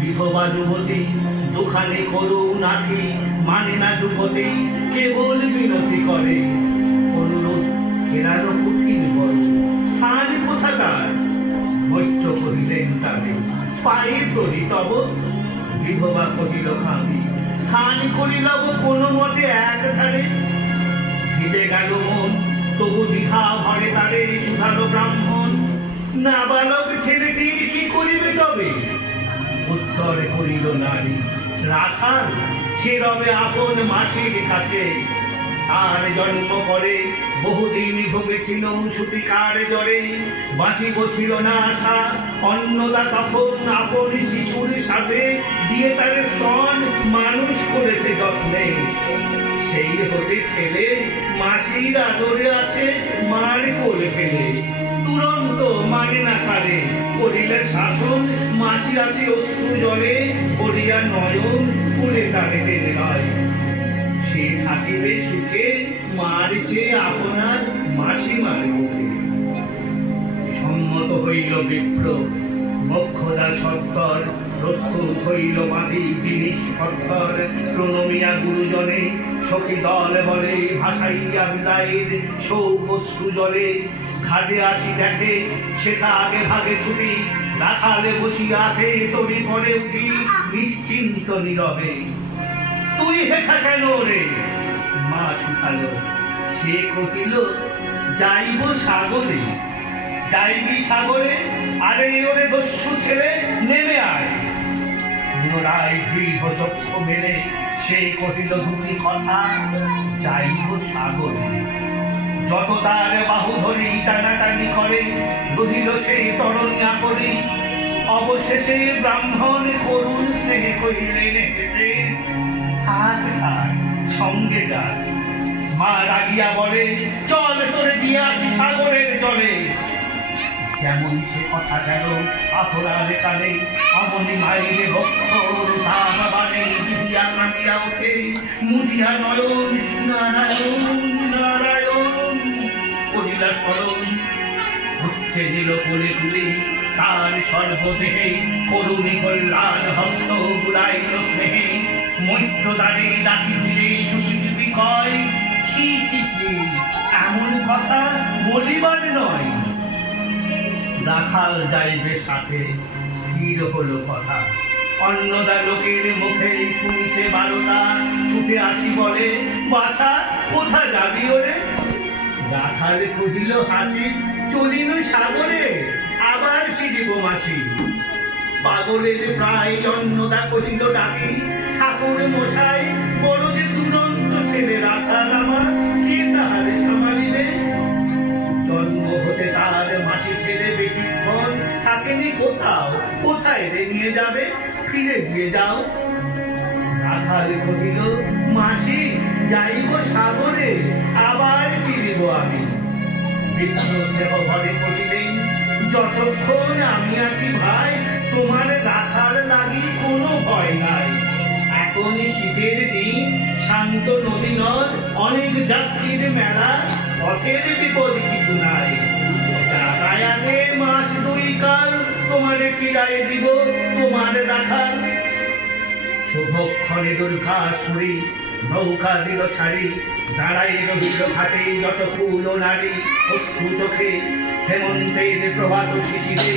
বিধবা যুবতী, দুখানে করুণ আছি মানে না যুবতী কেবল বিনতি করে। অনুরোধ, ফেরানো কঠিন বড় স্থান কোথাকার মৈত্র কহিলেন তাকে পায়ে তরি তব। বিধবা কহিল, খামি, স্থান করিলব কোনো মতে এক ধারে ভিজে গেল মন, তবু দ্বিধা ভরে তারে সুধালো ব্রাহ্মণ। নাবালক ছেলেটির কি করিবে তবে? উত্তর করিল নারী রাখাল, সে রবে আপন মাসির কাছে। আর জন্ম করে বহুদিন ভোগেছিল সুতিকার জ্বরে। বাঁচিব ছিল না আশা, অন্নদা তখন আপন শিশুর সাথে দিয়ে তার স্তন মানুষ করেছে যত্নে। সেই হতে ছেলে মাসির আদরে আছে মার কোলে ফেলে। তুরন্ত খারে করিলে শাসন, মাসি আছে অশ্রু জলে করিয়া নয়ন তাকে টেনে হয় সে থাকিবে সুখে, মার যে আপনার, মাসি মারে মুখে। সম্মত হইল বিপ্র মক্ষদা সত্তর ঘাটে আসি দেখে সেটা আগে ভাগে ছুটি। রাখালে বসিয়া আছে পরে উঠি, নিশ্চিন্ত নীরবে। তুই হেথা কেন রে? মা শুকালো। সে কহিল, যাইব সাগরে। যাইবি সাগরে? আরে ওরে দস্যু ছেলে পুনরায় দৃঢ় চক্ষ মেলে সেই কহিল দুটি কথা যাইব সাগরে। যত তার বাহু ধরি টানাটানি করে, রহিল সেই তরণিয়া করে। অবশেষে ব্রাহ্মণ করুণ স্নেহে কহিলেন থাক থাক সঙ্গে যাক মা রাগিয়া বলে, চল তোরে দিয়ে আসি সাগরের জলে। যেমন সে কথা গেল? আফরার কানে অমনি মাইলে ভক্ত তার বানে দিদিয়া কামিয়া ওঠে। মুদিয়া নয়ন, নারায়ণ নারায়ণ করিলা স্মরণ উঠছে নিল কোলে তুলে তার সর্বদেহে করুণী কল্যাণ হস্ত বুড়াইল স্নেহে। মৈত্র দ্বারে ডাকি দিলে চুপি চুপি কয়, ছি ছি ছি, এমন কথা বলিবার নয়। রাখাল যাইবে সাথে, স্থির হলো কথা। অন্নদা লোকের মুখে শুনছে বারোটা, ছুটে আসি বলে, বাছা, কোথা যাবি ওরে? রাখাল খুঁজিল হাসি চলিল সাগরে, আবার ফিরিব মাসি? পাগলের প্রায় অন্নদা কহিল, ডাকি, ঠাকুর মশাই বড় যে দুরন্ত ছেলে রাখাল আমার, কে তাহারে সামালিবে? জন্ম হতে বেশিক্ষণ থাকেনি কোথাও? কোথায় রে? নিয়ে যাবে? ফিরে দিয়ে যাও। রাখাল কহিল, মাসি, যাইব সাগরে, আবার ফিরিব আমি। বিষ্ণ দেহ ঘরে করিলেন যতক্ষণ আমি আছি ভাই, তোমার রাখাল লাগি কোনো ভয় নাই। এখনই শীতের দিন, শান্ত নদী নদ অনেক যাত্রীর মেলা, পথের বিপদ কিছু নাই। যাতায়াতের মাস দুই কাল তোমারে ফিরাই দিব, তোমার রাখাল শুভক্ষণে দুর্গা সুরি, নৌকা দিল ছাড়ি দাঁড়াই রহিল ঘাটে যত ফুল ও নারী অশ্রু চোখে। হেমন্তের প্রভাত শিশিরে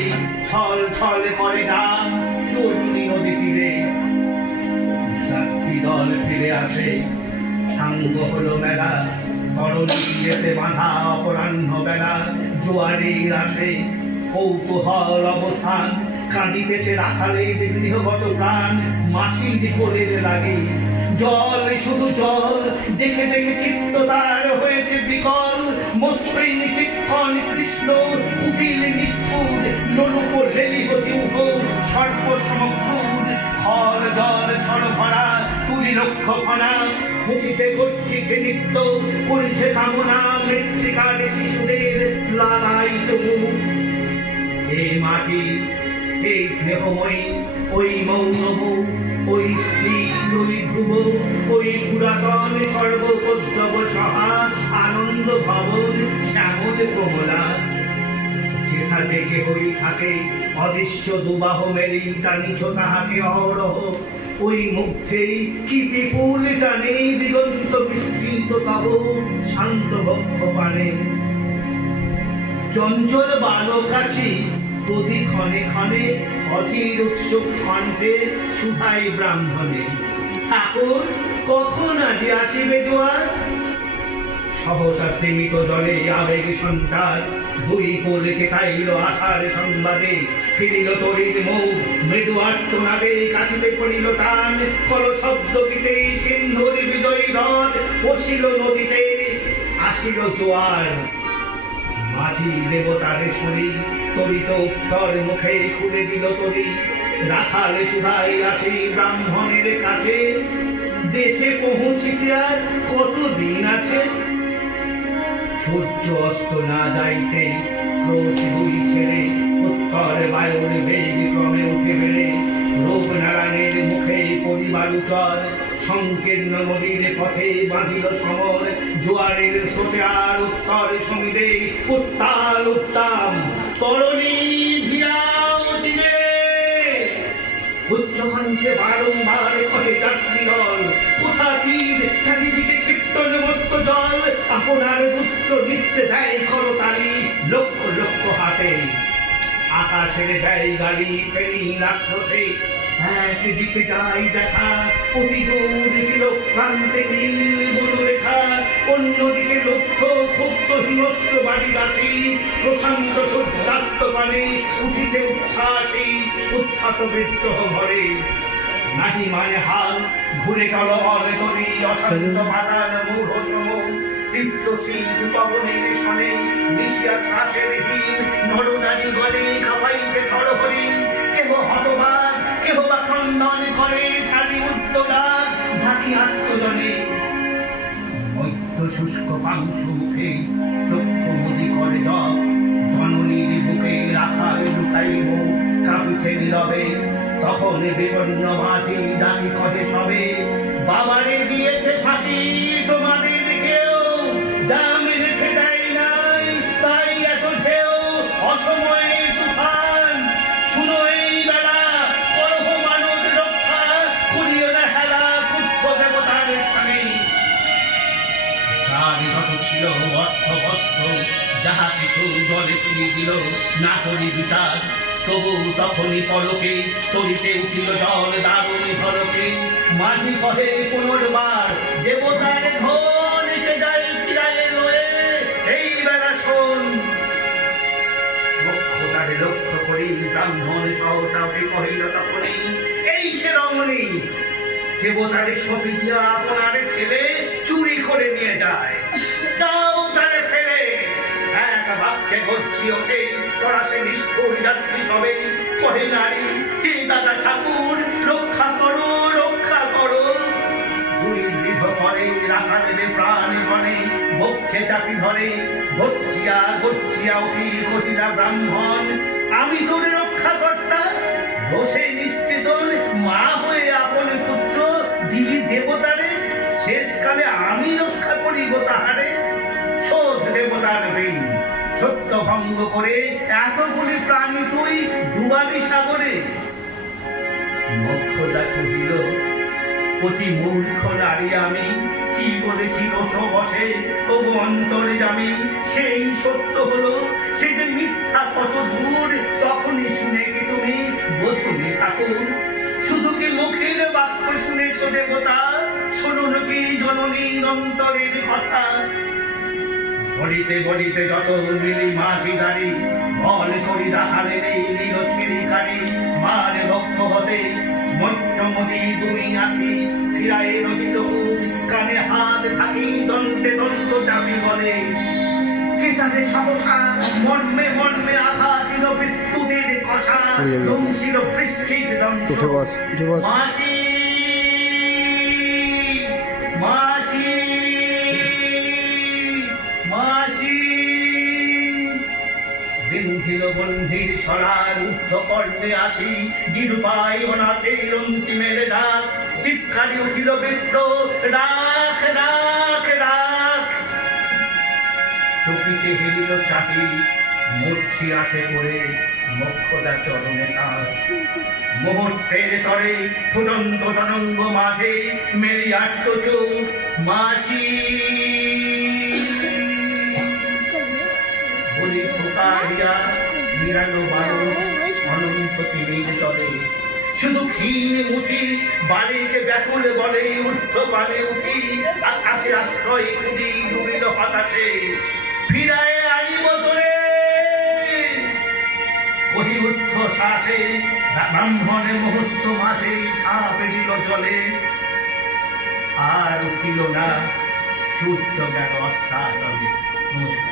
ছল ছল করে গান চর্মী নদী তীরে দল ফিরে আসে, সাঙ্গ হলো মেলা তরণী যেতে বাঁধা অপরাহ্ন বেলা, জোয়ারের আসে কৌতূহল অবস্থান কাঁদিতেছে গৃহগত প্রাণ কোলের লাগে। জল, শুধু জল, দেখে দেখে চিত্ত তার হয়েছে বিকল। মসৃণ চিক্ষণ কৃষ্ণ, কুটিল নিষ্ঠুর ফল জল ছড় ভরা তুলিল লক্ষ ফনা মুছিতে নিত্য করিছে কামনা মৃত্তিকার শিশুদের লালাই তবু। এই মাটি এই স্নেহময়ী, ওই মৌনবু, ওই স্ত্রী ওই ধ্রুব, ওই পুরাতন সর্বপদ্রব সহা আনন্দ ভবন শ্যামল কমলা। যেথা থেকে থাকে অদৃশ্য দুবাহ মেলি টানিছ তাহাকে অহরহ ওই মুগ্ধেই কি বিপুল টানে দিগন্ত বিস্তৃত তব শান্ত বক্ষ পানে। চঞ্চল বালকাছি প্রতি ক্ষণে ক্ষণে, অধীর উৎসুক কণ্ঠে সুধাই ব্রাহ্মণে। ঠাকুর, কখন আজ আসিবে জোয়ার? সহসা স্তিমিত জলে আবেগ সন্তান দুই খাইল আশার সংবাদে। ফিরিল তরির মুখ মৃদু পড়িল টান। কল শব্দ সিন্ধুর বিজয়ী রথ নদীতে। আসিল জোয়ার, মাঝি দেবতারে শুনি তরিত উত্তর মুখে খুলে দিল তরি। রাখাল সুধাই আসি ব্রাহ্মণের কাছে। দেশে পৌঁছিতে আর কত দিন আছে? সূর্য অস্ত না যাইতে ক্রোশ দুই ছেড়ে উত্তর বায়ুর বেগ ক্রমে উঠে বেড়ে রূপনারায়ণের মুখে পরিবার চর সংকীর্ণ নদীর পথে বাঁধিল সমর, জোয়ারের স্রোতে আর উত্তর সমিদে উত্তাল উত্তাম। তরণী ভিয়াও দিবে উচ্চকণ্ঠে বারংবার কহে যাত্রী দল কোথা তীর চারিদিকে কীর্তন মত্ত জল? আপনার পুত্র নিত্যে দেয় করতালি লক্ষ লক্ষ হাতে। আকাশের দেয় গাড়ি ফেরি লাক্ষসে একদিকে যাই দেখা, অতি দূর প্রান্তে নীল বনু রেখা অন্যদিকে লক্ষ্য ক্ষুব্ধ হিংস্র বাড়ি গাছি প্রশান্ত সূর্যাস্ত পানে উঠিতে উচ্ছ্বাসী উত্থাত বিদ্রোহ ভরে নাহি মানে হাল, ঘুরে গেল অরে অশান্ত বাজার মূঢ় সম। তীব্র শীত পবনের সনে মিশিয়া ত্রাসের করে শুষ্ক পাংশু মুখে চক্ষু মুদি করে জননীর বুকে রাখার লুকাইব, কাঁপিছে নীরবে। তখন বিপন্ন মাঝি ডাকি কহে সবে, বাবারে দিয়েছে ফাঁসি দিল, না করি বিচার তবু তখনই পলকে, তরিতে উঠিল জল দারুণ ঝলকে। মাঝি কহে, পুনর্বার দেবতার লয়ে এই বেলা শোন তারে লক্ষ্য করি ব্রাহ্মণ সহসাকে কহিল তখনই, এই সে রমণী, দেবতারে আপনার ছেলে চুরি করে নিয়ে যায়। তাও বাক্যে গচ্ছি ওঠে তোরা সে নিষ্ঠুর যাত্রী সবে কহে নারী হে দাদা ঠাকুর রক্ষা করো রক্ষা করো দুই দৃঢ় করে রাখা দেবে প্রাণ বনে বক্ষে চাপি ধরে গচ্ছিয়া গচ্ছিয়া উঠি কহিলা ব্রাহ্মণ আমি তোর রক্ষা কর্তা বসে নিশ্চিত মা হয়ে আপন পুত্র দিলি দেবতারে শেষকালে আমি রক্ষা করিব তাহারে। শোধ দেবতার ঋণ সত্য ভঙ্গ করে এতগুলি প্রাণী তুই ডুবাবি সাগরে। মক্ষদা কহিল, অতি মূর্খ নারী আমি, কি বলেছিল সবসে ও অন্তরে যামি সেই সত্য হলো, সে যে মিথ্যা কত দূর, তখনই শুনে কি তুমি বোঝনি ঠাকুর? শুধু কি মুখের বাক্য শুনেছ দেবতা? শুনুন কি জননীর অন্তরের কথা। বলিতে বলিতে যত মিলি মাঝি গাড়ি বল করি রাহালে নেই নীল ছিড়ি কারি মার লক্ষ্য হতে মধ্যমদি দুই আখি ফিরায়ে রহিল কানে হাত থাকি দন্তে দন্ত চাপি বলে। মর্মে মর্মে আঘাত দিল বিদ্যুতের কষা বস। মাঝি বন্ধির ছড়ার উদ্ধ কর্ণে আসি, নিরুপায় অনাথের অন্তিমের ডাক চিৎকারি উঠিল বিপ্র রাখ রাখ রাখ। চকিতে হেরিল চাহি মূর্ছি আসে করে মক্ষদা চরণে তার। মুহূর্তের তরে ফুটন্ত তরঙ্গ মাঝে মেলিয়াট্ট চোখ মাসি। বলি শুধু বালিকে ব্যাকুল বলে পানে উঠি, আকাশে আশ্রয় ডুবিল হতাশে। ফিরায় ব্রাহ্মণে মুহূর্ত মাঝে ঝাঁপে দিল জলে। আর উঠিল না, সূর্য গেল অস্থাতলে নমস্কার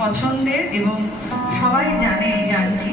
পছন্দের এবং সবাই জানে এই গানটি।